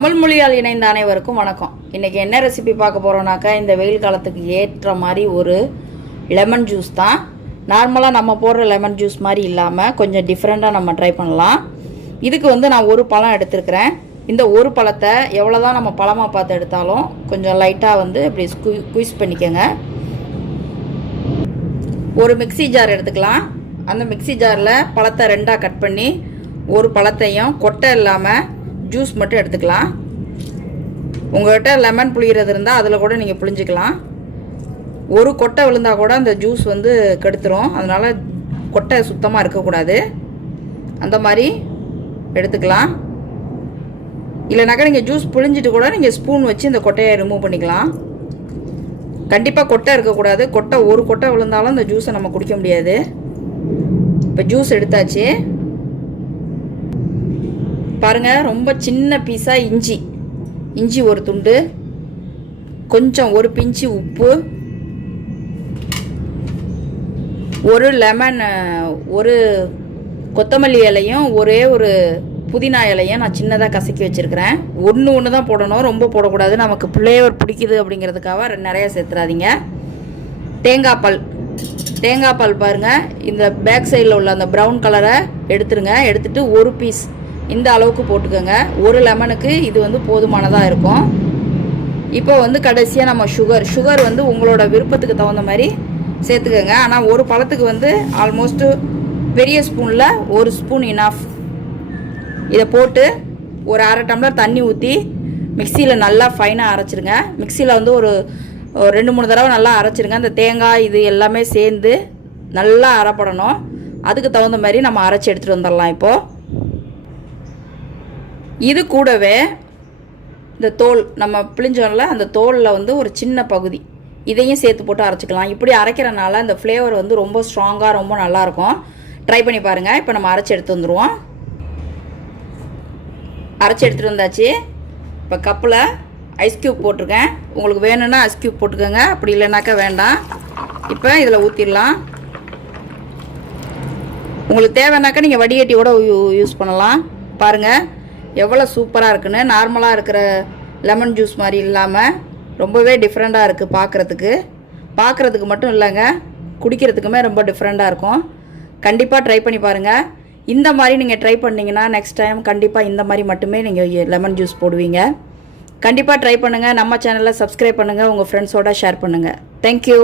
தமிழ் மொழியால் இணைந்த அனைவருக்கும் வணக்கம். இன்றைக்கி என்ன ரெசிபி பார்க்க போகிறோம்னாக்கா, இந்த வெயில் காலத்துக்கு ஏற்ற மாதிரி ஒரு லெமன் ஜூஸ் தான். நார்மலாக நம்ம போடுற லெமன் ஜூஸ் மாதிரி இல்லாமல் கொஞ்சம் டிஃப்ரெண்ட்டாக நம்ம ட்ரை பண்ணலாம். இதுக்கு நான் ஒரு பழம் எடுத்துருக்கிறேன். இந்த ஒரு பழத்தை எவ்வளோ தான் நம்ம பழமாக பார்த்து எடுத்தாலும் கொஞ்சம் லைட்டாக இப்படி குயிஸ் பண்ணிக்கோங்க. ஒரு மிக்சி ஜார் எடுத்துக்கலாம். அந்த மிக்சி ஜாரில் பழத்தை ரெண்டாக கட் பண்ணி ஒரு பழத்தையும் கொட்டை இல்லாமல் ஜூஸ் மட்டும் எடுத்துக்கலாம். உங்கள்கிட்ட லெமன் புளிகிறது இருந்தால் அதில் கூட நீங்கள் புளிஞ்சிக்கலாம். ஒரு கொட்டை விழுந்தால் கூட அந்த ஜூஸ் கெடுத்துரும். அதனால் கொட்டை சுத்தமாக இருக்கக்கூடாது. அந்த மாதிரி எடுத்துக்கலாம். இல்லைனாக்கா நீங்கள் ஜூஸ் புளிஞ்சிட்டு கூட நீங்கள் ஸ்பூன் வச்சு இந்த கொட்டையை ரிமூவ் பண்ணிக்கலாம். கண்டிப்பாக கொட்டை இருக்கக்கூடாது. ஒரு கொட்டை விழுந்தாலும் அந்த ஜூஸை நம்ம குடிக்க முடியாது. இப்போ ஜூஸ் எடுத்தாச்சு. பாருங்கள், ரொம்ப சின்ன பீஸாக இஞ்சி ஒரு துண்டு, கொஞ்சம் ஒரு பிஞ்சு உப்பு, ஒரு லெமன், ஒரு கொத்தமல்லி இலையும் ஒரே ஒரு புதினா இலையும் நான் சின்னதாக கசக்கி வச்சுருக்கிறேன். ஒன்று தான் போடணும், ரொம்ப போடக்கூடாது. நமக்கு ஃப்ளேவர் பிடிக்குது அப்படிங்கிறதுக்காக நிறையா சேர்த்துறாதீங்க. தேங்காய் பால் பாருங்கள், இந்த பேக் சைடில் உள்ள அந்த ப்ரௌன் கலரை எடுத்துருங்க. எடுத்துகிட்டு ஒரு பீஸ் இந்த அளவுக்கு போட்டுக்கோங்க. ஒரு லெமனுக்கு இது போதுமானதாக இருக்கும். இப்போ கடைசியாக நம்ம சுகர் உங்களோட விருப்பத்துக்கு தகுந்த மாதிரி சேர்த்துக்கோங்க. ஆனால் ஒரு பழத்துக்கு ஆல்மோஸ்ட்டு பெரிய ஸ்பூனில் ஒரு ஸ்பூன் இனாஃப். இதை போட்டு ஒரு அரை டம்ளர் தண்ணி ஊற்றி மிக்சியில் நல்லா ஃபைனாக அரைச்சிருங்க. மிக்சியில் ஒரு 2-3 தடவை நல்லா அரைச்சிருங்க. அந்த தேங்காய் இது எல்லாமே சேர்ந்து நல்லா அரைப்படணும். அதுக்கு தகுந்த மாதிரி நம்ம அரைச்சி எடுத்துகிட்டு வந்துடலாம். இப்போது இது கூடவே இந்த தோல் நம்ம பிழிஞ்சோம்ல, அந்த தோலில் ஒரு சின்ன பகுதி இதையும் சேர்த்து போட்டு அரைச்சிக்கலாம். இப்படி அரைக்கிறனால இந்த ஃப்ளேவர் ரொம்ப ஸ்ட்ராங்காக ரொம்ப நல்லாயிருக்கும். ட்ரை பண்ணி பாருங்கள். இப்போ நம்ம அரைச்சி எடுத்து வந்துடுவோம். அரைச்சி எடுத்துகிட்டு வந்தாச்சு. இப்போ கப்பில் ஐஸ் க்யூப் போட்டிருக்கேன். உங்களுக்கு வேணும்னா ஐஸ் க்யூப் போட்டுக்கோங்க, அப்படி இல்லைனாக்கா வேண்டாம். இப்போ இதில் ஊற்றிடலாம். உங்களுக்கு தேவைன்னாக்கா நீங்கள் வடிகட்டி கூட யூஸ் பண்ணலாம். பாருங்கள் எவ்வளோ சூப்பராக இருக்குன்னு. நார்மலாக இருக்கிற லெமன் ஜூஸ் மாதிரி இல்லாமல் ரொம்பவே டிஃப்ரெண்ட்டாக இருக்குது. பார்க்குறதுக்கு மட்டும் இல்லைங்க, குடிக்கிறதுக்குமே ரொம்ப டிஃப்ரெண்ட்டாக இருக்கும். கண்டிப்பாக ட்ரை பண்ணி பாருங்கள். இந்த மாதிரி நீங்கள் ட்ரை பண்ணிங்கன்னா நெக்ஸ்ட் டைம் கண்டிப்பாக இந்த மாதிரி மட்டுமே நீங்கள் லெமன் ஜூஸ் போடுவீங்க. கண்டிப்பாக ட்ரை பண்ணுங்கள். நம்ம சேனலை சப்ஸ்கிரைப் பண்ணுங்கள். உங்கள் ஃப்ரெண்ட்ஸோட ஷேர் பண்ணுங்கள். தேங்க்யூ.